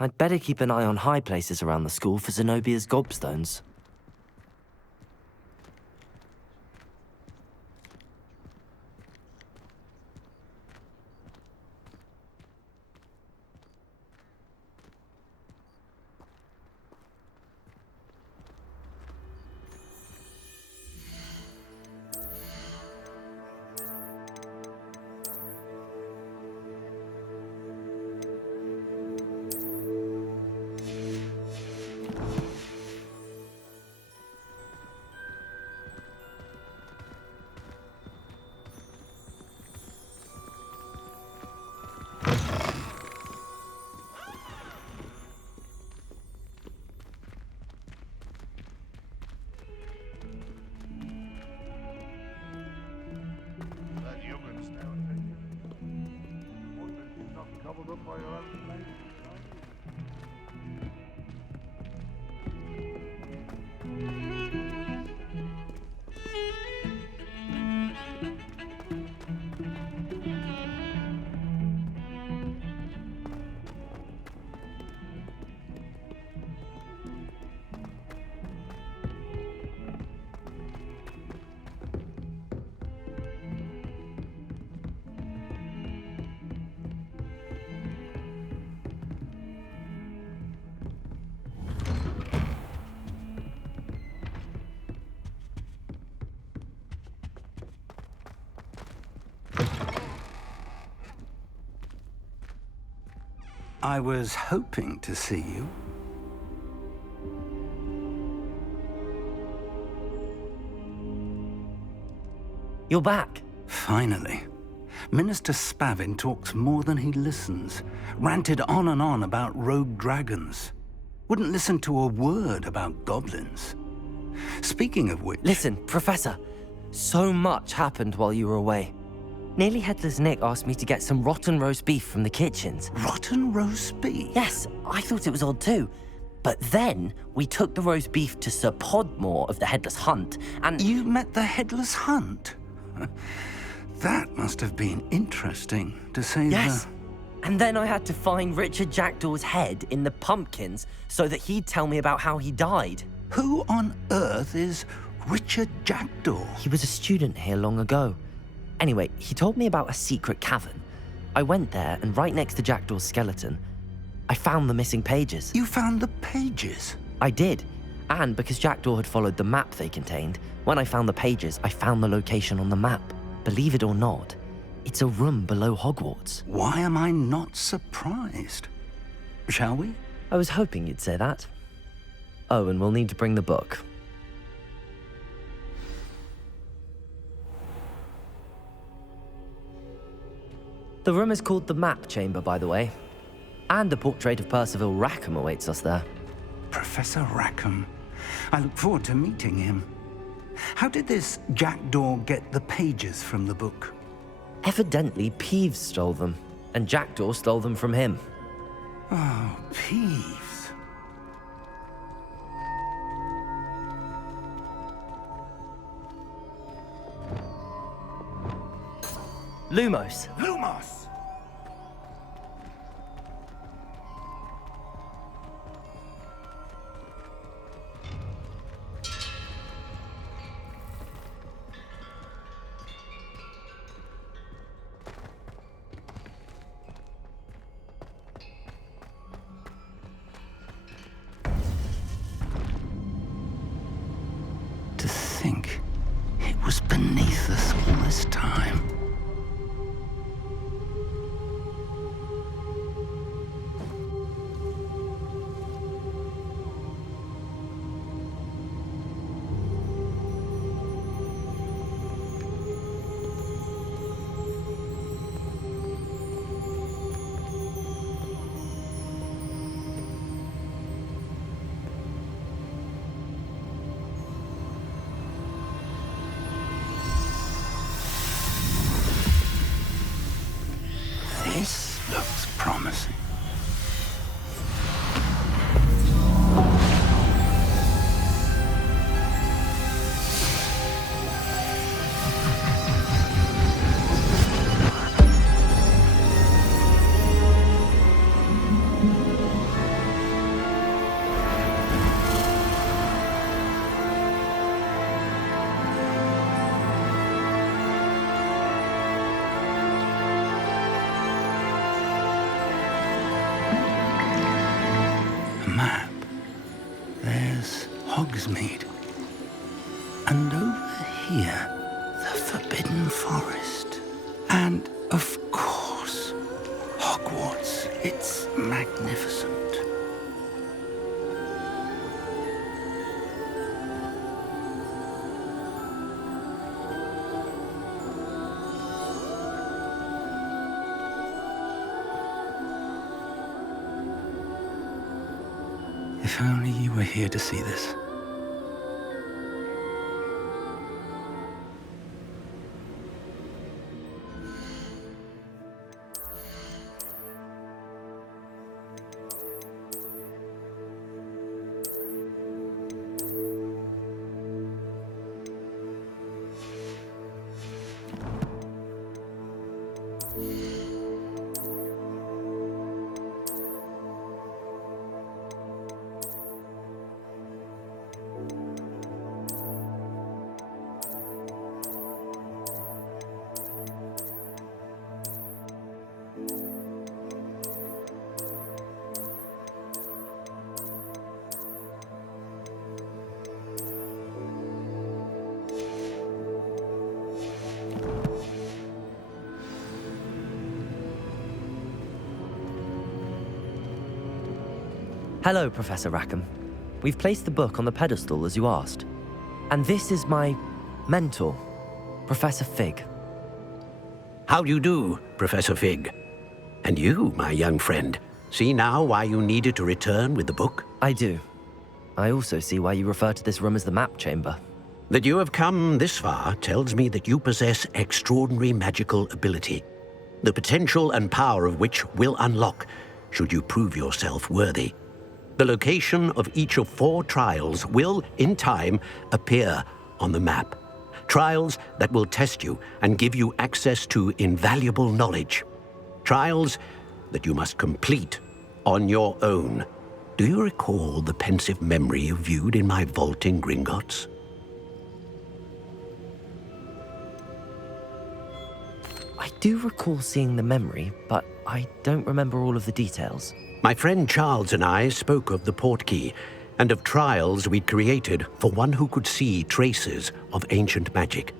I'd better keep an eye on high places around the school for Zenobia's gobstones. I was hoping to see you. You're back. Finally. Minister Spavin talks more than he listens. Ranted on and on about rogue dragons. Wouldn't listen to a word about goblins. Speaking of which... Listen, Professor. So much happened while you were away. Nearly Headless Nick asked me to get some rotten roast beef from the kitchens. Rotten roast beef? Yes, I thought it was odd too. But then we took the roast beef to Sir Podmore of the Headless Hunt, and... You met the Headless Hunt? That must have been interesting, to say the... Yes. And then I had to find Richard Jackdaw's head in the pumpkins so that he'd tell me about how he died. Who on earth is Richard Jackdaw? He was a student here long ago. Anyway, he told me about a secret cavern. I went there, and right next to Jackdaw's skeleton, I found the missing pages. You found the pages? I did. And because Jackdaw had followed the map they contained, when I found the pages, I found the location on the map. Believe it or not, it's a room below Hogwarts. Why am I not surprised? Shall we? I was hoping you'd say that. Oh, and we'll need to bring the book. The room is called the Map Chamber, by the way. And a portrait of Percival Rackham awaits us there. Professor Rackham. I look forward to meeting him. How did this Jackdaw get the pages from the book? Evidently, Peeves stole them, and Jackdaw stole them from him. Oh, Peeves. Lumos! Lumos! To think it was beneath us all this time. there's Hogsmeade. And over here, the Forbidden Forest. And, of course, Hogwarts. It's magnificent. If only you were here to see this. Hello, Professor Rackham. We've placed the book on the pedestal as you asked. And this is my mentor, Professor Fig. How do you do, Professor Fig? And you, my young friend, see now why you needed to return with the book? I do. I also see why you refer to this room as the map chamber. That you have come this far tells me that you possess extraordinary magical ability, the potential and power of which will unlock should you prove yourself worthy. The location of each of 4 trials will, in time, appear on the map. Trials that will test you and give you access to invaluable knowledge. Trials that you must complete on your own. Do you recall the pensive memory you viewed in my vault in Gringotts? I do recall seeing the memory, but I don't remember all of the details. My friend Charles and I spoke of the portkey and of trials we'd created for one who could see traces of ancient magic.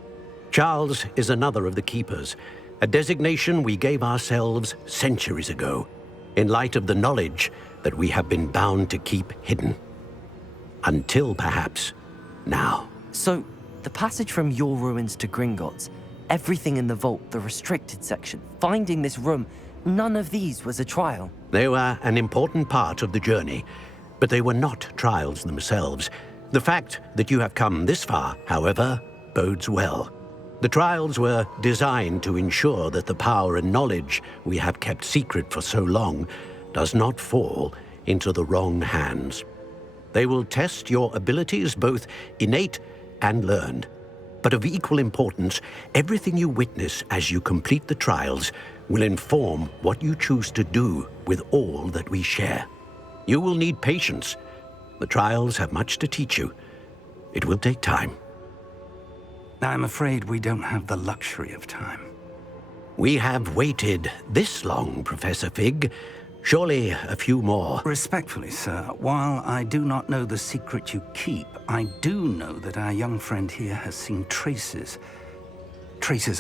Charles is another of the keepers, a designation we gave ourselves centuries ago, in light of the knowledge that we have been bound to keep hidden. Until perhaps now. So, the passage from your ruins to Gringotts, everything in the vault, the restricted section, finding this room, none of these was a trial. They were an important part of the journey, but they were not trials themselves. The fact that you have come this far, however, bodes well. The trials were designed to ensure that the power and knowledge we have kept secret for so long does not fall into the wrong hands. They will test your abilities, both innate and learned. But of equal importance, everything you witness as you complete the trials will inform what you choose to do with all that we share. You will need patience. The trials have much to teach you. It will take time. I'm afraid we don't have the luxury of time. We have waited this long, Professor Fig. Surely a few more. Respectfully, sir, while I do not know the secret you keep, I do know that our young friend here has seen traces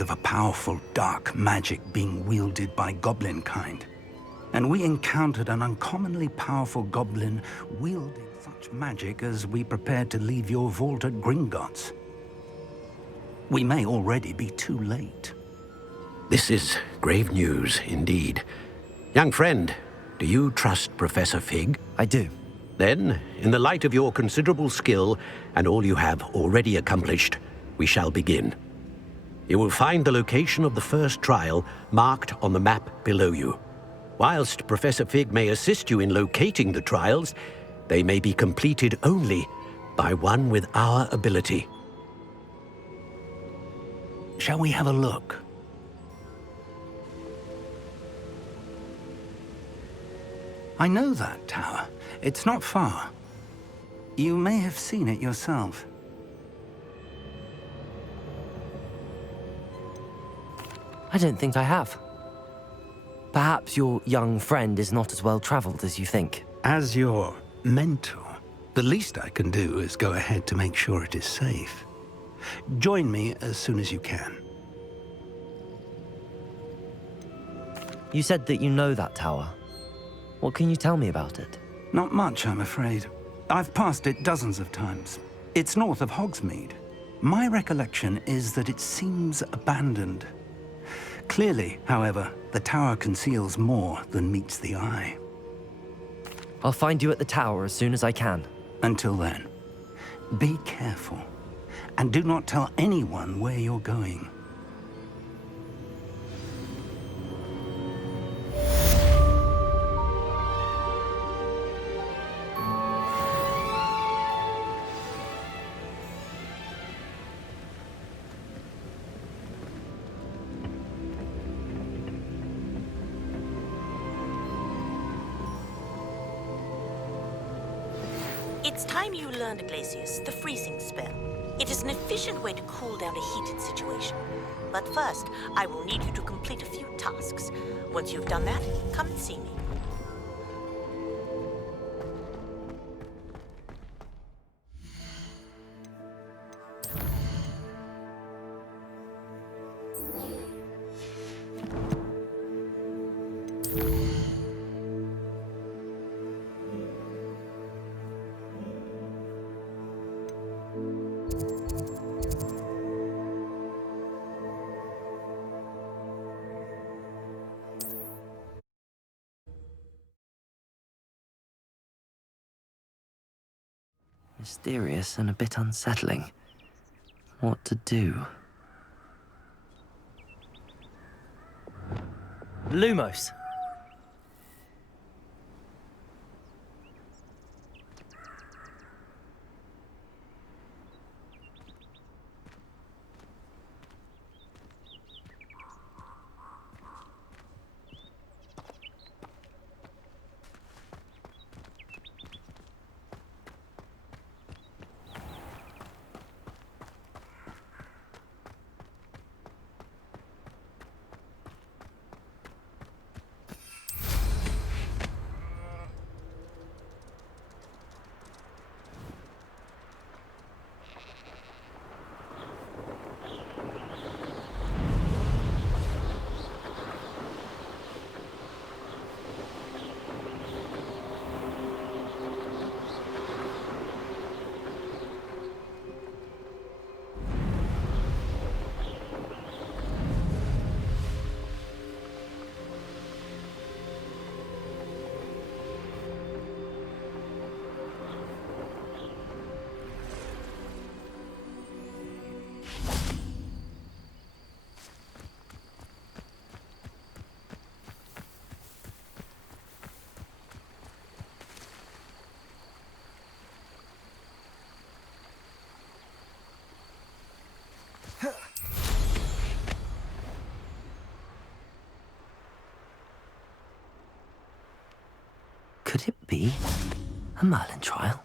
of a powerful dark magic being wielded by goblin kind. And we encountered an uncommonly powerful goblin wielding such magic as we prepared to leave your vault at Gringotts. We may already be too late. This is grave news indeed. Young friend, do you trust Professor Fig? I do. Then, in the light of your considerable skill and all you have already accomplished, we shall begin. You will find the location of the first trial marked on the map below you. Whilst Professor Fig may assist you in locating the trials, they may be completed only by one with our ability. Shall we have a look? I know that tower. It's not far. You may have seen it yourself. I don't think I have. Perhaps your young friend is not as well traveled as you think. As your mentor, The least I can do is go ahead to make sure it is safe. Join me as soon as you can. You said that you know that tower. What can you tell me about it? Not much, I'm afraid. I've passed it dozens of times. It's north of Hogsmeade. My recollection is that it seems abandoned. Clearly, however, the tower conceals more than meets the eye. I'll find you at the tower as soon as I can. Until then, be careful, and do not tell anyone where you're going. It's time you learned, Glacius, the freezing spell. It is an efficient way to cool down a heated situation. But first, I will need you to complete a few tasks. Once you've done that, come and see me. Mysterious and a bit unsettling. What to do? Lumos! Could it be a Merlin trial?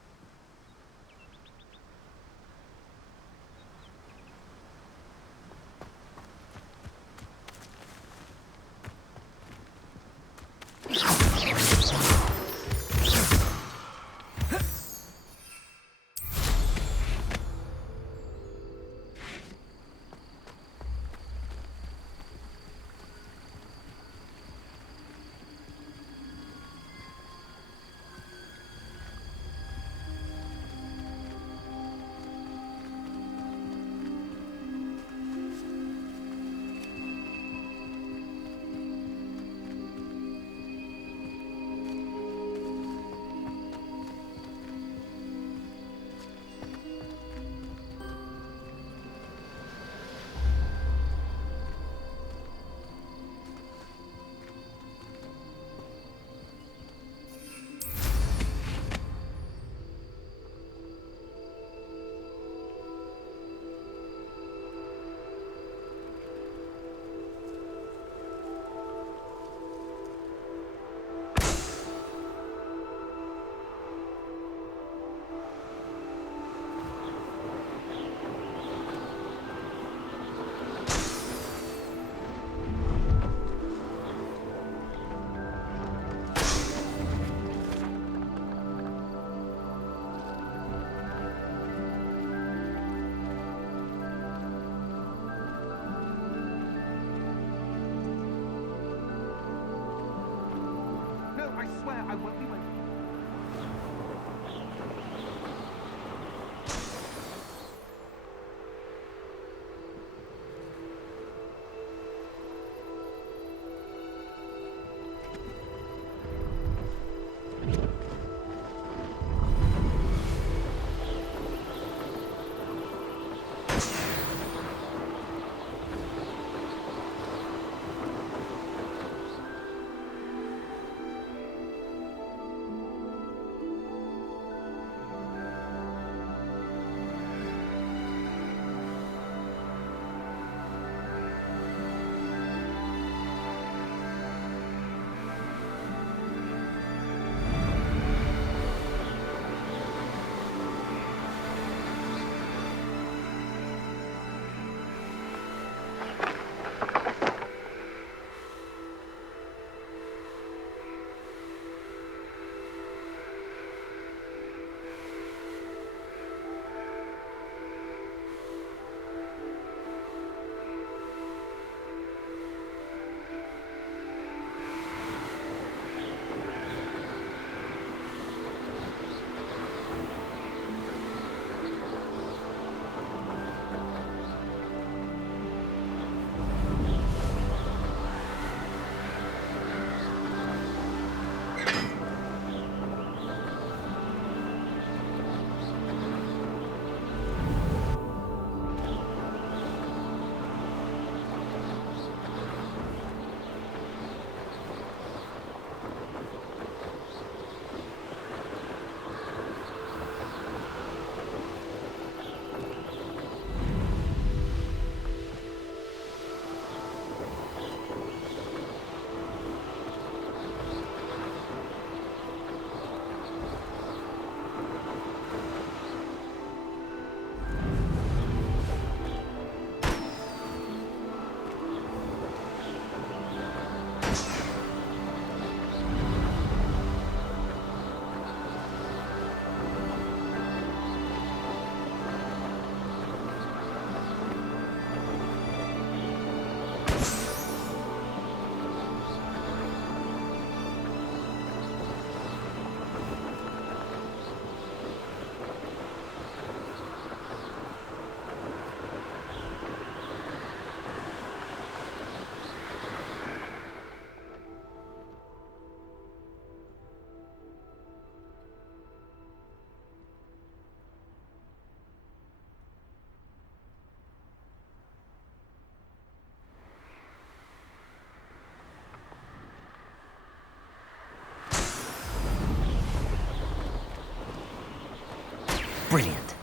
Brilliant.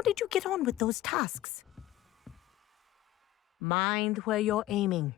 How did you get on with those tasks? Mind where you're aiming.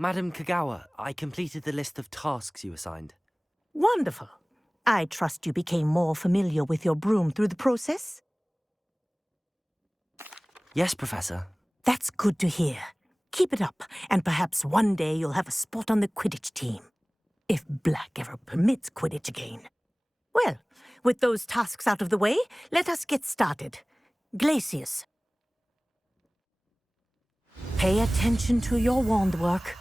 Madam Kagawa, I completed the list of tasks you assigned. Wonderful. I trust you became more familiar with your broom through the process? Yes, Professor. That's good to hear. Keep it up, and perhaps one day you'll have a spot on the Quidditch team. If Black ever permits Quidditch again. Well, with those tasks out of the way, let us get started. Glacius. Pay attention to your wand work.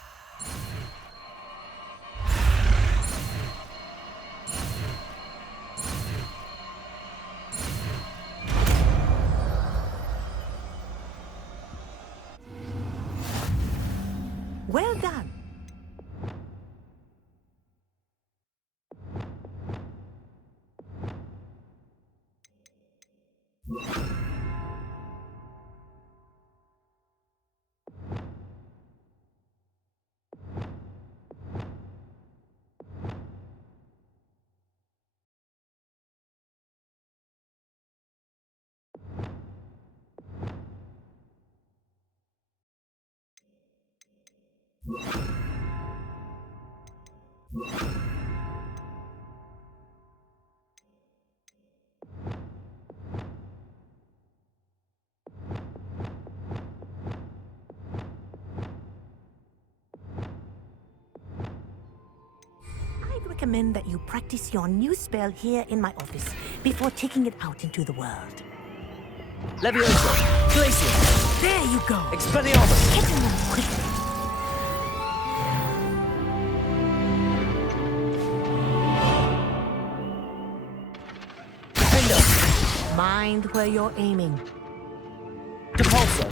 Well done. I'd recommend that you practice your new spell here in my office before taking it out into the world. Leviosa! Glacius! There you go! Expelliarmus! Get in there quickly! Defender! Mind where you're aiming. Depulso!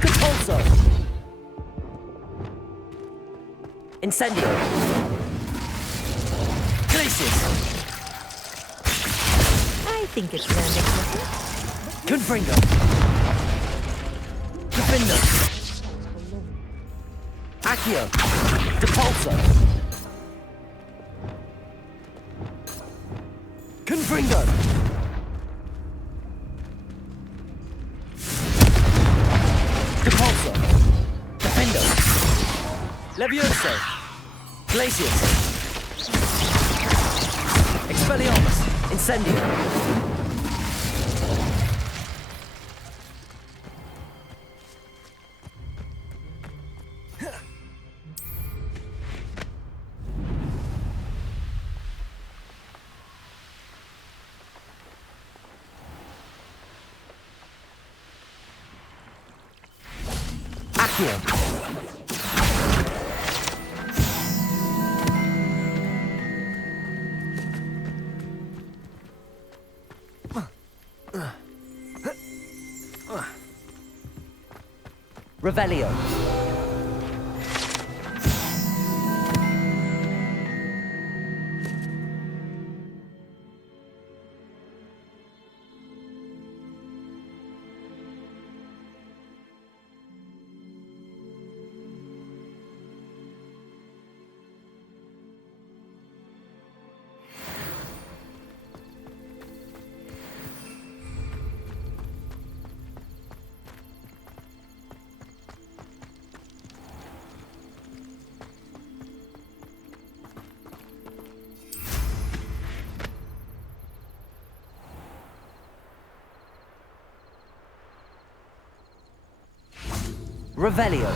Depulso! Incendio! Glacius! I think it's landing. Confringo! Griffindor! Accio! Depulso! Confringo! Depulso! Defendo! Levioso! Glacius! Expelliarmus! Incendio! Accio! Revelio. Revelio.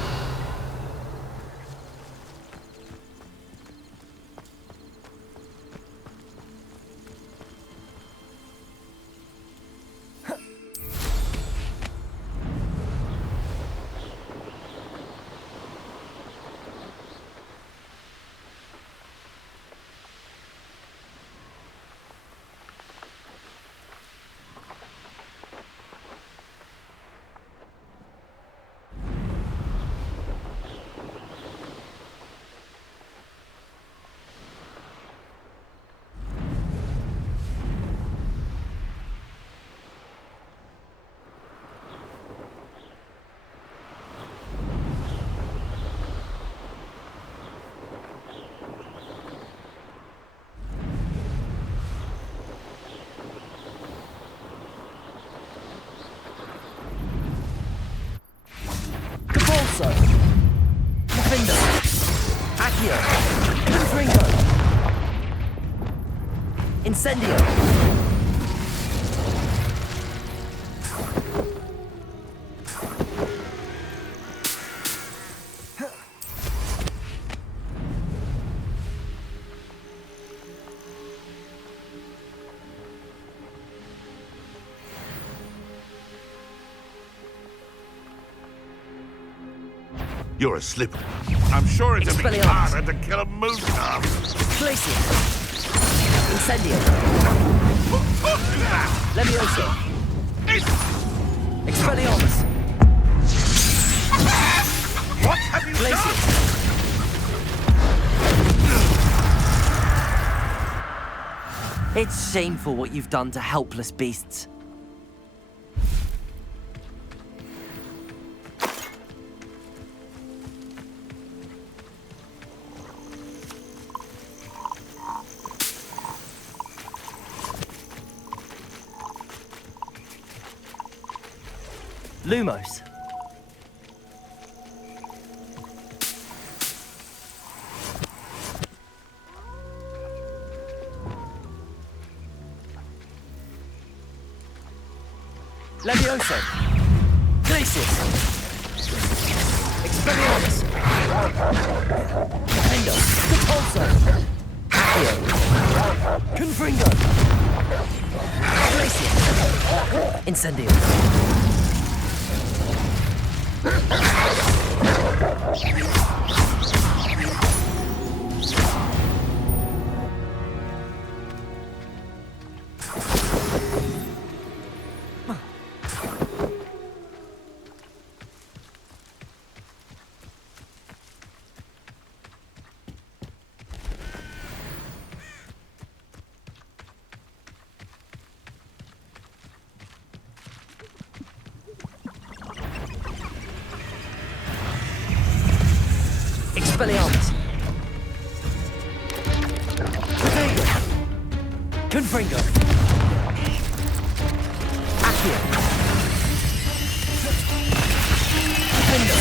Griffindor. Accio. Confringo. Incendio. You're a slipper. I'm sure it'd be Expelliarmus. harder to kill a moon calf. Glacius. Incendio. Levioso. Expelliarmus. What have you Glacius. It's shameful what you've done to helpless beasts. Lumos. Levioso. Glacius. Expelliarmus. Defendo. Repulso. Accio. Confringo. Glacius. Incendio. Expelliarmus. Potato. Confringo. Accio. Defendo.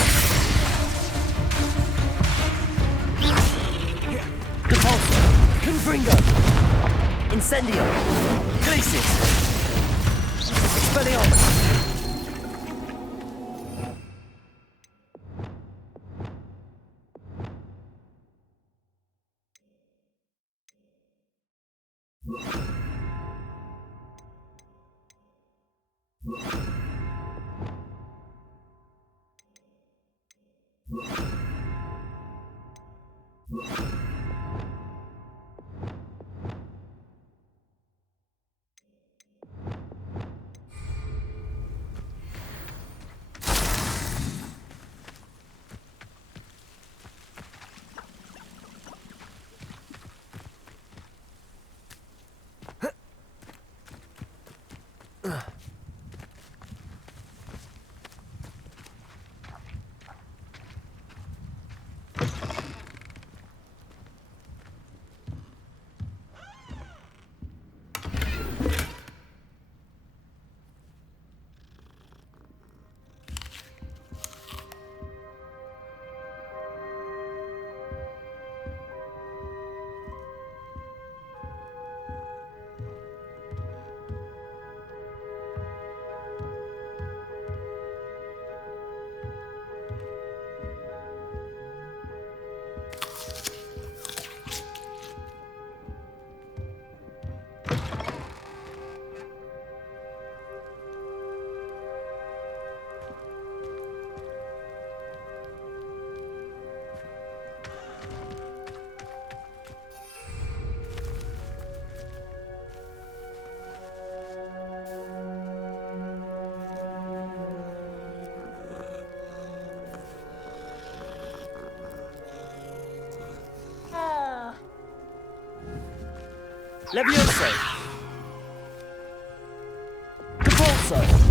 Repulso. Confringo. Incendio. Glacius. Expelliarmus. Levioso. Repulso.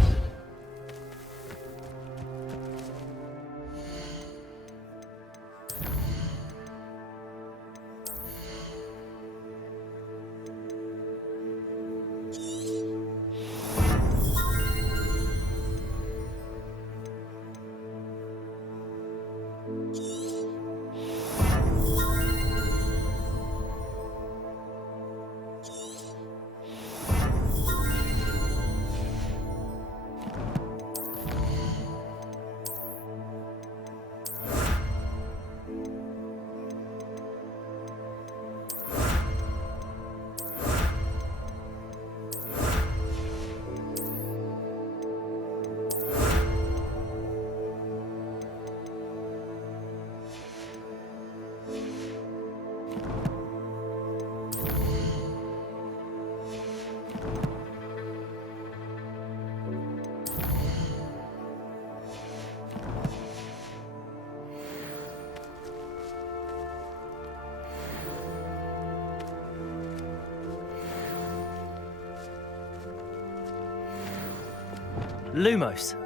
Lumos.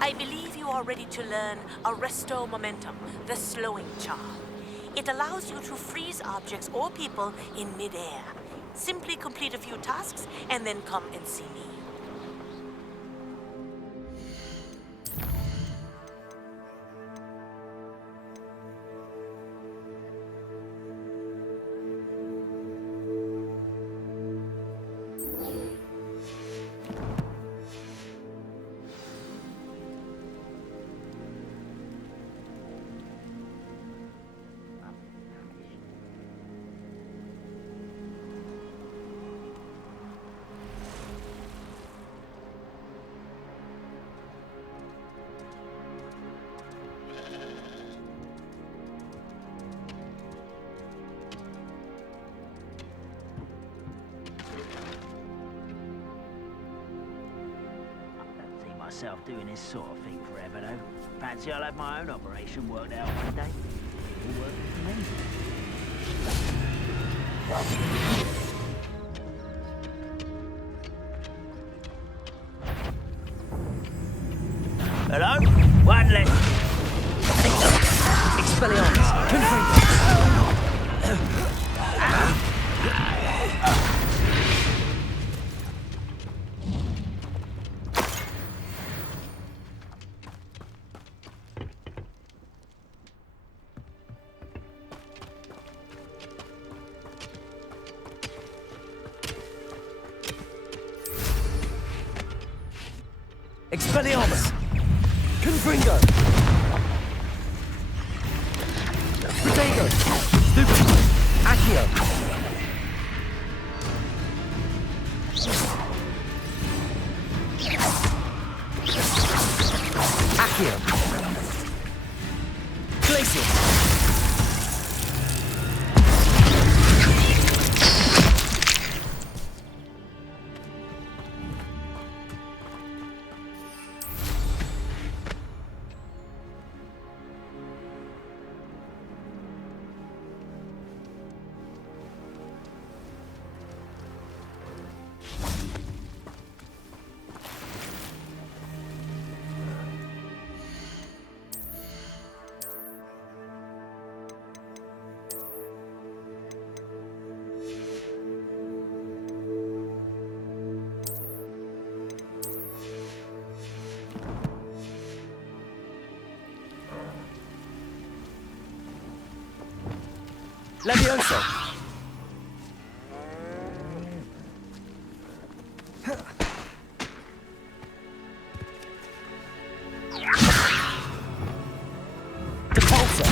I believe you are ready to learn Arresto Momentum, the slowing charm. It allows you to freeze objects or people in midair. Simply complete a few tasks and then come and see me. Myself doing this sort of thing forever, though. Fancy I'll have my own operation worked out one day. It'll work for me. Hello? One less. Expelliarmus. Confringo. Expelliarmus! Confringo! Protego! Stupid! Accio! Accio! Glacius! Levioso! Depulso!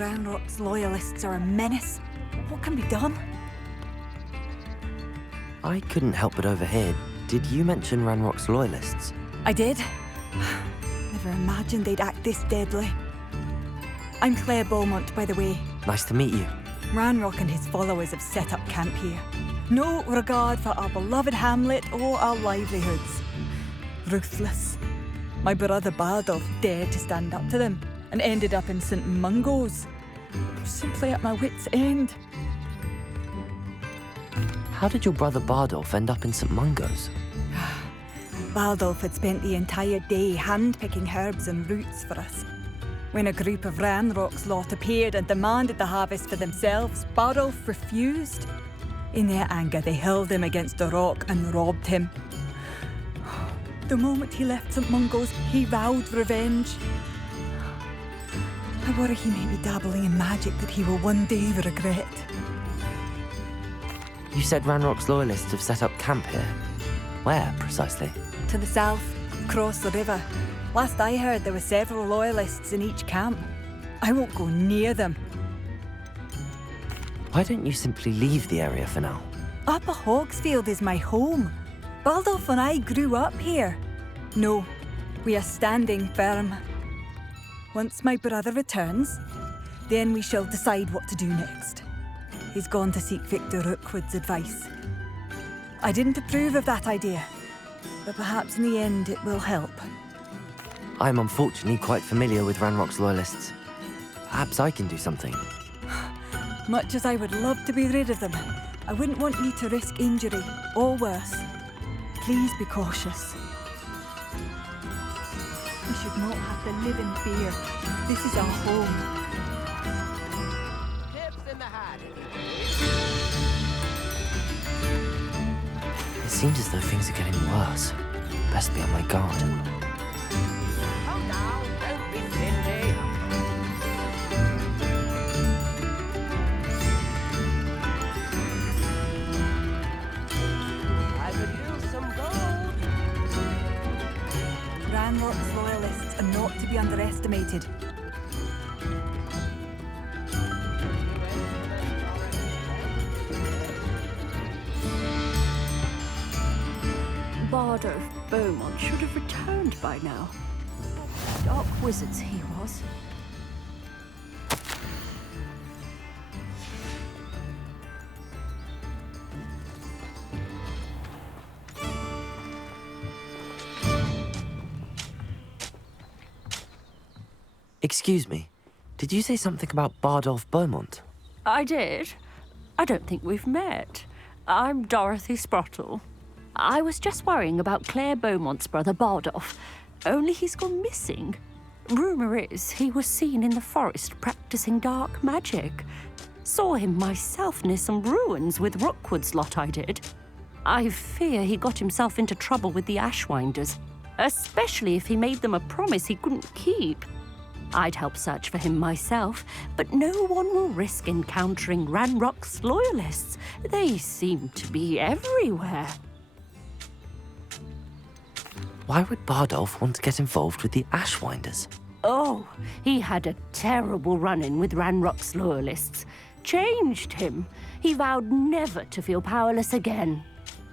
Ranrock's loyalists are a menace. What can be done? I couldn't help but overhear. Did you mention Ranrock's loyalists? I did. Never imagined they'd act this deadly. I'm Claire Beaumont, by the way. Nice to meet you. Ranrock and his followers have set up camp here. No regard for our beloved hamlet or our livelihoods. Ruthless. My brother Bardolph dared to stand up to them and ended up in St. Mungo's. I'm simply at my wit's end. How did your brother Bardolph end up in St. Mungo's? Bardolph had spent the entire day hand-picking herbs and roots for us. When a group of Ranrock's lot appeared and demanded the harvest for themselves, Bardolph refused. In their anger, they hurled him against a rock and robbed him. The moment he left St. Mungo's, he vowed revenge. I worry he may be dabbling in magic that he will one day regret. You said Ranrock's loyalists have set up camp here. Where, precisely? To the south, across the river. Last I heard, there were several loyalists in each camp. I won't go near them. Why don't you simply leave the area for now? Upper Hogsfield is my home. Bardolph and I grew up here. No, we are standing firm. Once my brother returns, then we shall decide what to do next. He's gone to seek Victor Rookwood's advice. I didn't approve of that idea, but perhaps in the end it will help. I'm unfortunately quite familiar with Ranrock's loyalists. Perhaps I can do something. Much as I would love to be rid of them, I wouldn't want you to risk injury, or worse. Please be cautious. We should not have to live in fear. This is our home. It seems as though things are getting worse. Best be on my guard. Oh no, don't be stingy. I could use some gold. Ranrock's loyalists are not to be underestimated. Bardolph Beaumont should have returned by now. Dark wizards he was. Excuse me, did you say something about Bardolph Beaumont? I did. I don't think we've met. I'm Dorothy Sprottle. I was just worrying about Claire Beaumont's brother Bardolph, only he's gone missing. Rumour is he was seen in the forest practicing dark magic. Saw him myself near some ruins with Rookwood's lot I did. I fear he got himself into trouble with the Ashwinders, especially if he made them a promise he couldn't keep. I'd help search for him myself, but no one will risk encountering Ranrock's loyalists. They seem to be everywhere. Why would Bardolph want to get involved with the Ashwinders? Oh, he had a terrible run-in with Ranrock's loyalists. Changed him. He vowed never to feel powerless again.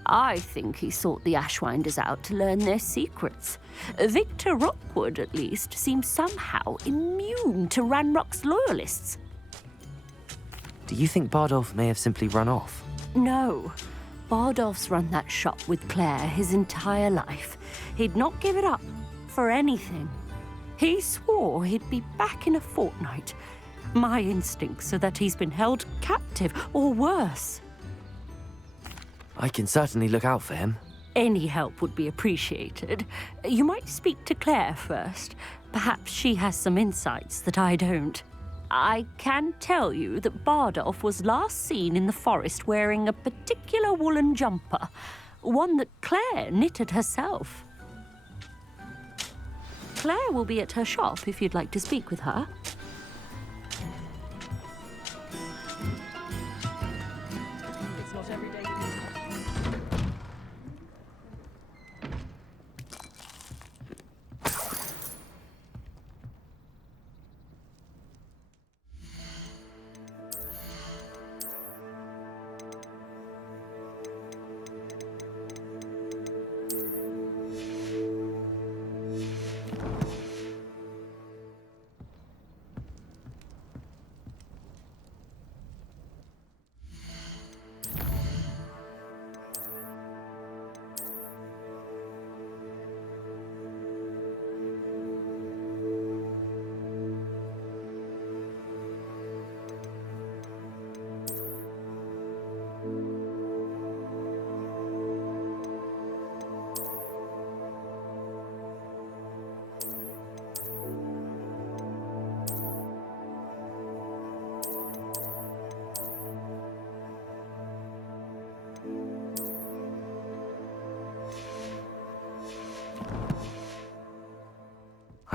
I think he sought the Ashwinders out to learn their secrets. Victor Rookwood, at least, seems somehow immune to Ranrock's loyalists. Do you think Bardolph may have simply run off? No. Bardolph's run that shop with Claire his entire life. He'd not give it up for anything. He swore he'd be back in a fortnight. My instincts are that he's been held captive, or worse. I can certainly look out for him. Any help would be appreciated. You might speak to Claire first. Perhaps she has some insights that I don't. I can tell you that Bardolph was last seen in the forest wearing a particular woolen jumper, one that Claire knitted herself. Claire will be at her shop if you'd like to speak with her. It's not every day.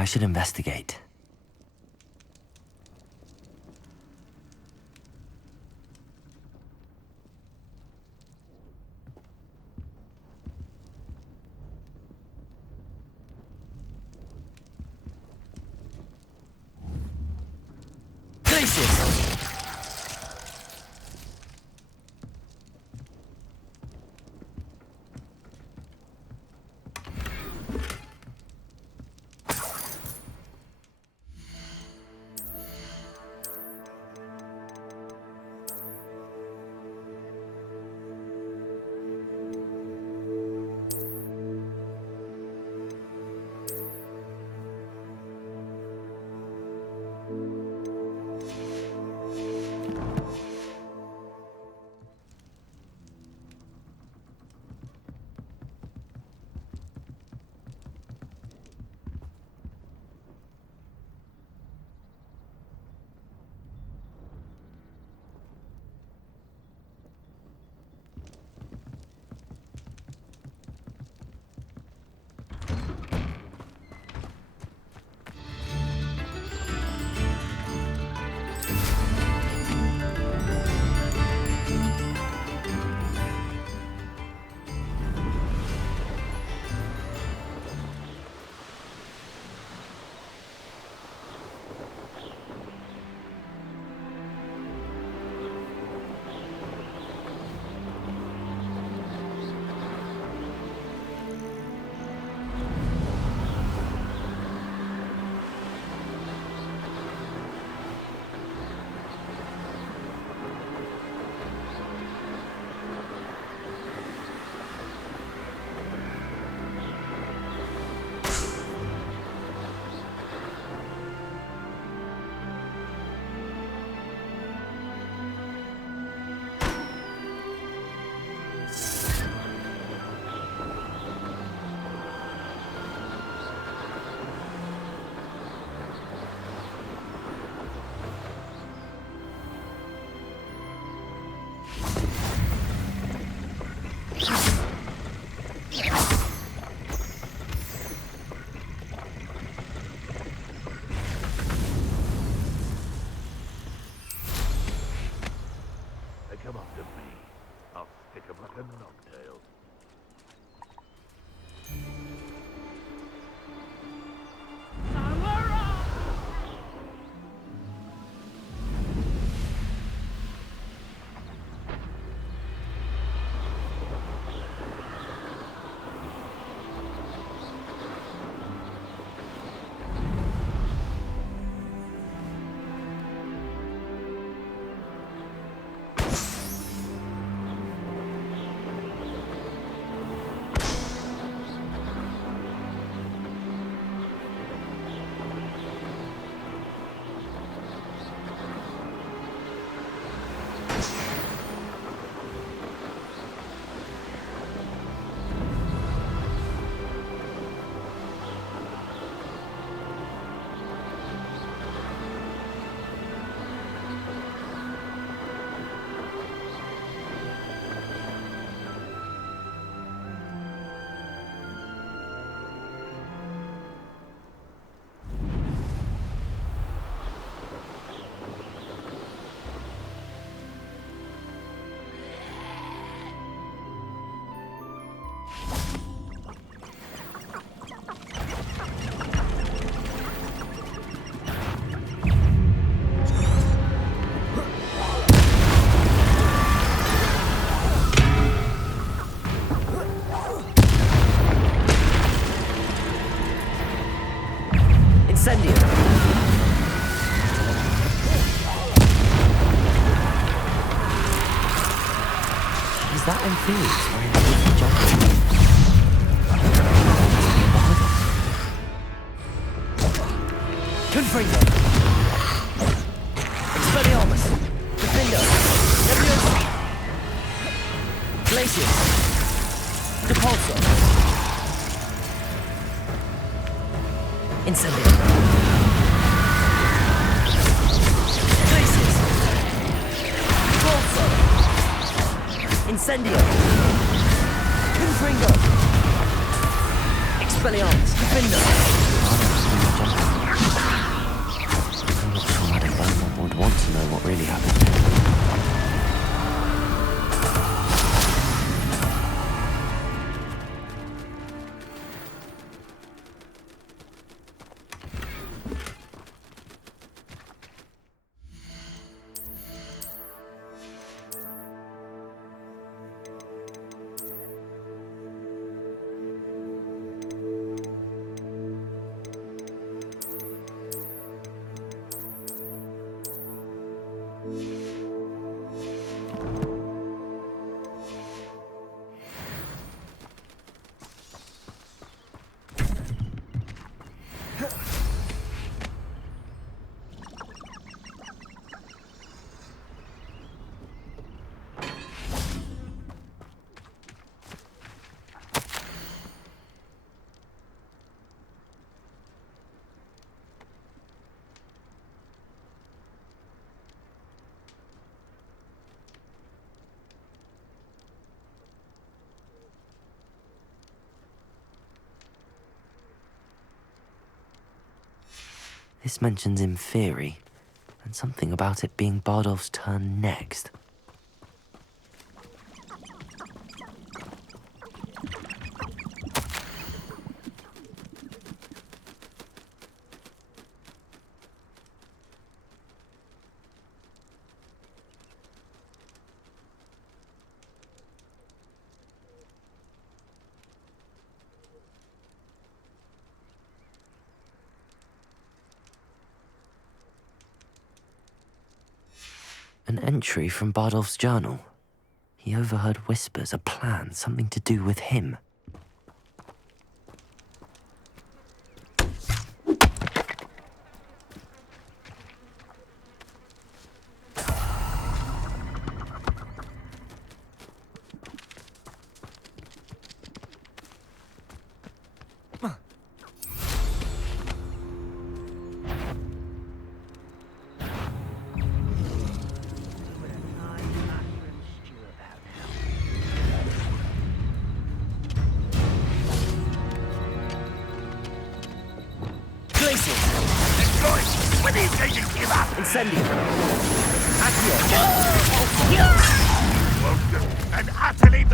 I should investigate. Glacius! Come up to me. I'll stick 'em like a knocktail. Incendio! Is that Amphibious wearing a leafy jacket? Confringo! Expelliarmus! Griffindor! Leviosa! Glacius! Depulso! Incendio! Glacius! Depulso! Incendio! Confringo! Expelliarmus! Griffindor! I'm not sure Madame Beaumont would want to know what really happened. This mentions Inferi, and something about it being Bardolph's turn next. An entry from Bardolph's journal. He overheard whispers, a plan, something to do with him. Incendio. Accio. Wounded and utterly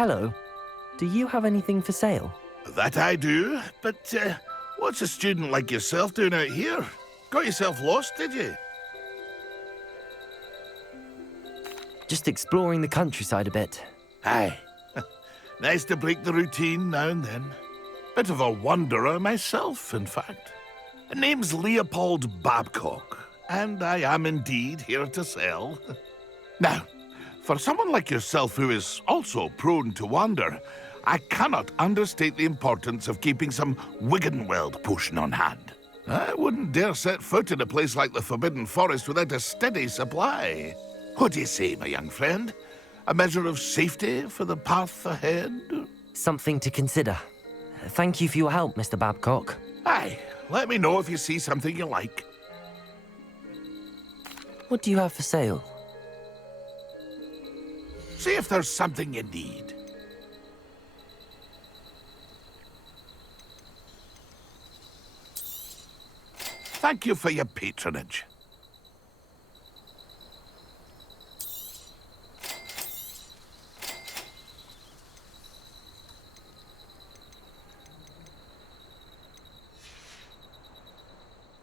Hello. Do you have anything for sale? That I do, but what's a student like yourself doing out here? Got yourself lost, did you? Just exploring the countryside a bit. Aye. Nice to break the routine now and then. Bit of a wanderer myself, in fact. Name's Leopold Babcock, and I am indeed here to sell. Now, for someone like yourself who is also prone to wander, I cannot understate the importance of keeping some Wiggenweld potion on hand. I wouldn't dare set foot in a place like the Forbidden Forest without a steady supply. What do you say, my young friend? A measure of safety for the path ahead? Something to consider. Thank you for your help, Mr. Babcock. Aye, let me know if you see something you like. What do you have for sale? See if there's something you need. Thank you for your patronage.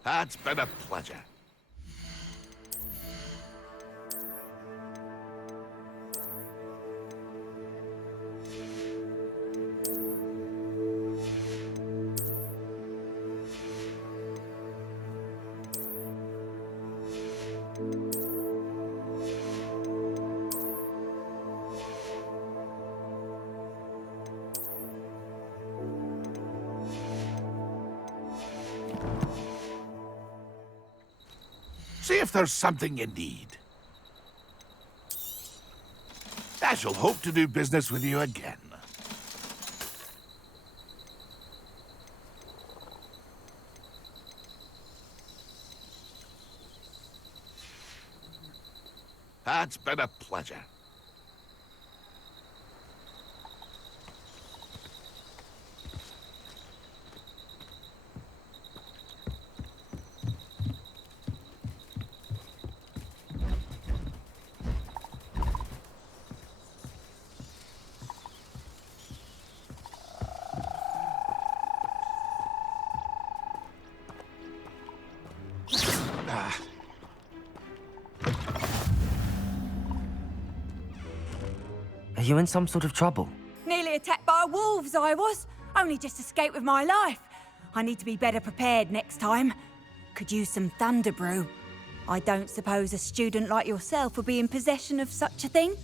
That's been a pleasure. See if there's something you need. I shall hope to do business with you again. That's been a pleasure. Are you in some sort of trouble? Nearly attacked by wolves, I was. Only just escaped with my life. I need to be better prepared next time. Could use some thunder brew. I don't suppose a student like yourself would be in possession of such a thing?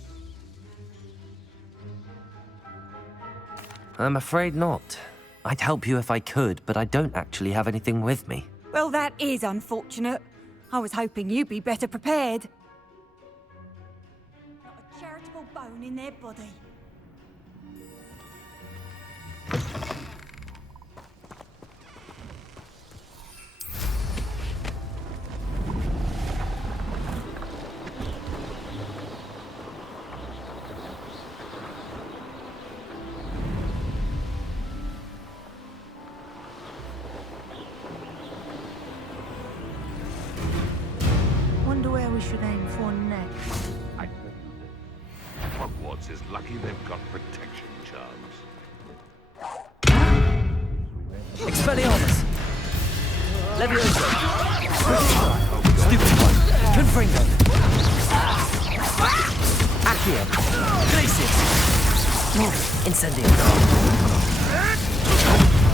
I'm afraid not. I'd help you if I could, but I don't actually have anything with me. Well, that is unfortunate. I was hoping you'd be better prepared. Not a charitable bone in their body. Wonder where we should aim for next. Hogwarts is lucky they've got protection charms. Expelliarmus! Levioso! Stupid one! Confringo! Accio! Glacius! Incendio!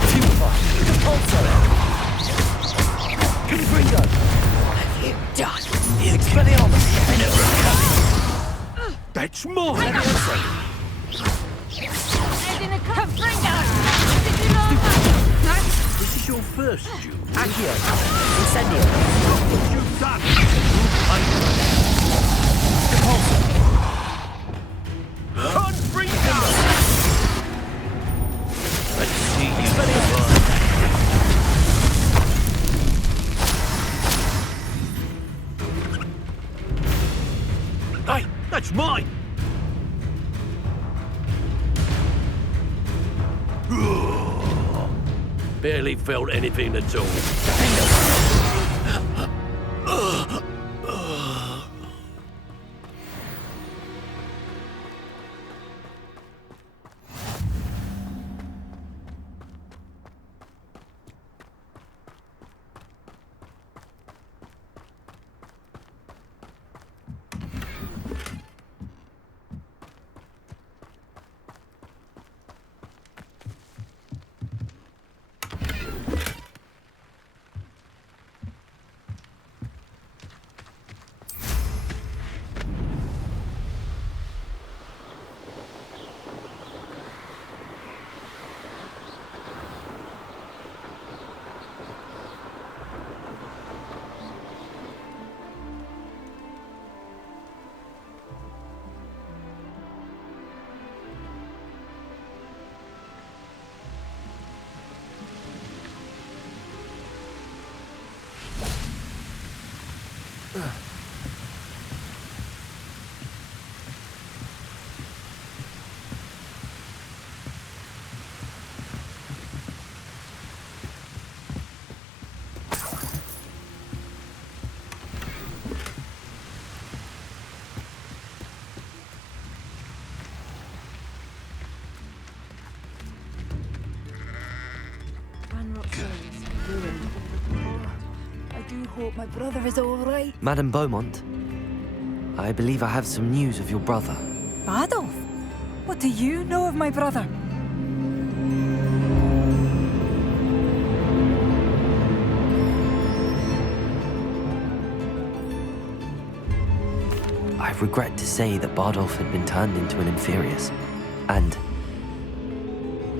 Stupefy! Compulso! Confringo! You done! Expelliarmus! That's more! Levioso! This is your first duel. Accio! Incendio! What you've done! Compulso! Confringo! Let's see you. Hey, that's mine! Barely felt anything at all. my brother is all right. Madame Beaumont, I believe I have some news of your brother. Adolf, what do you know of my brother? I regret to say that Bardolph had been turned into an Inferius, and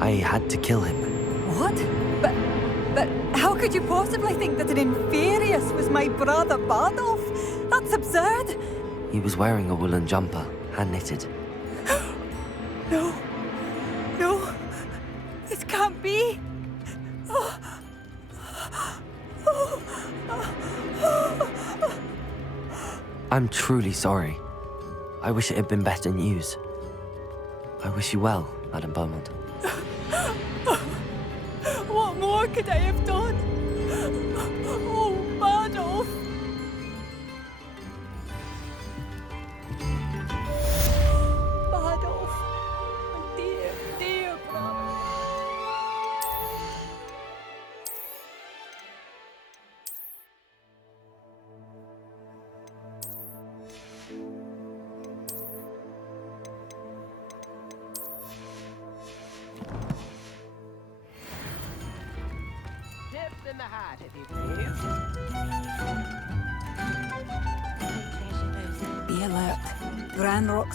I had to kill him. What? But how could you possibly think that an Inferius was my brother Bardolph? That's absurd. He was wearing a woolen jumper, hand-knitted. No. No. This can't be. I'm truly sorry. I wish it had been better news. I wish you well, Madame Beaumont. What more could I have done? Oh, Bardolph. Bardolph, my dear, dear brother. Tips in the hat, if you please. Be alert. Gran Rock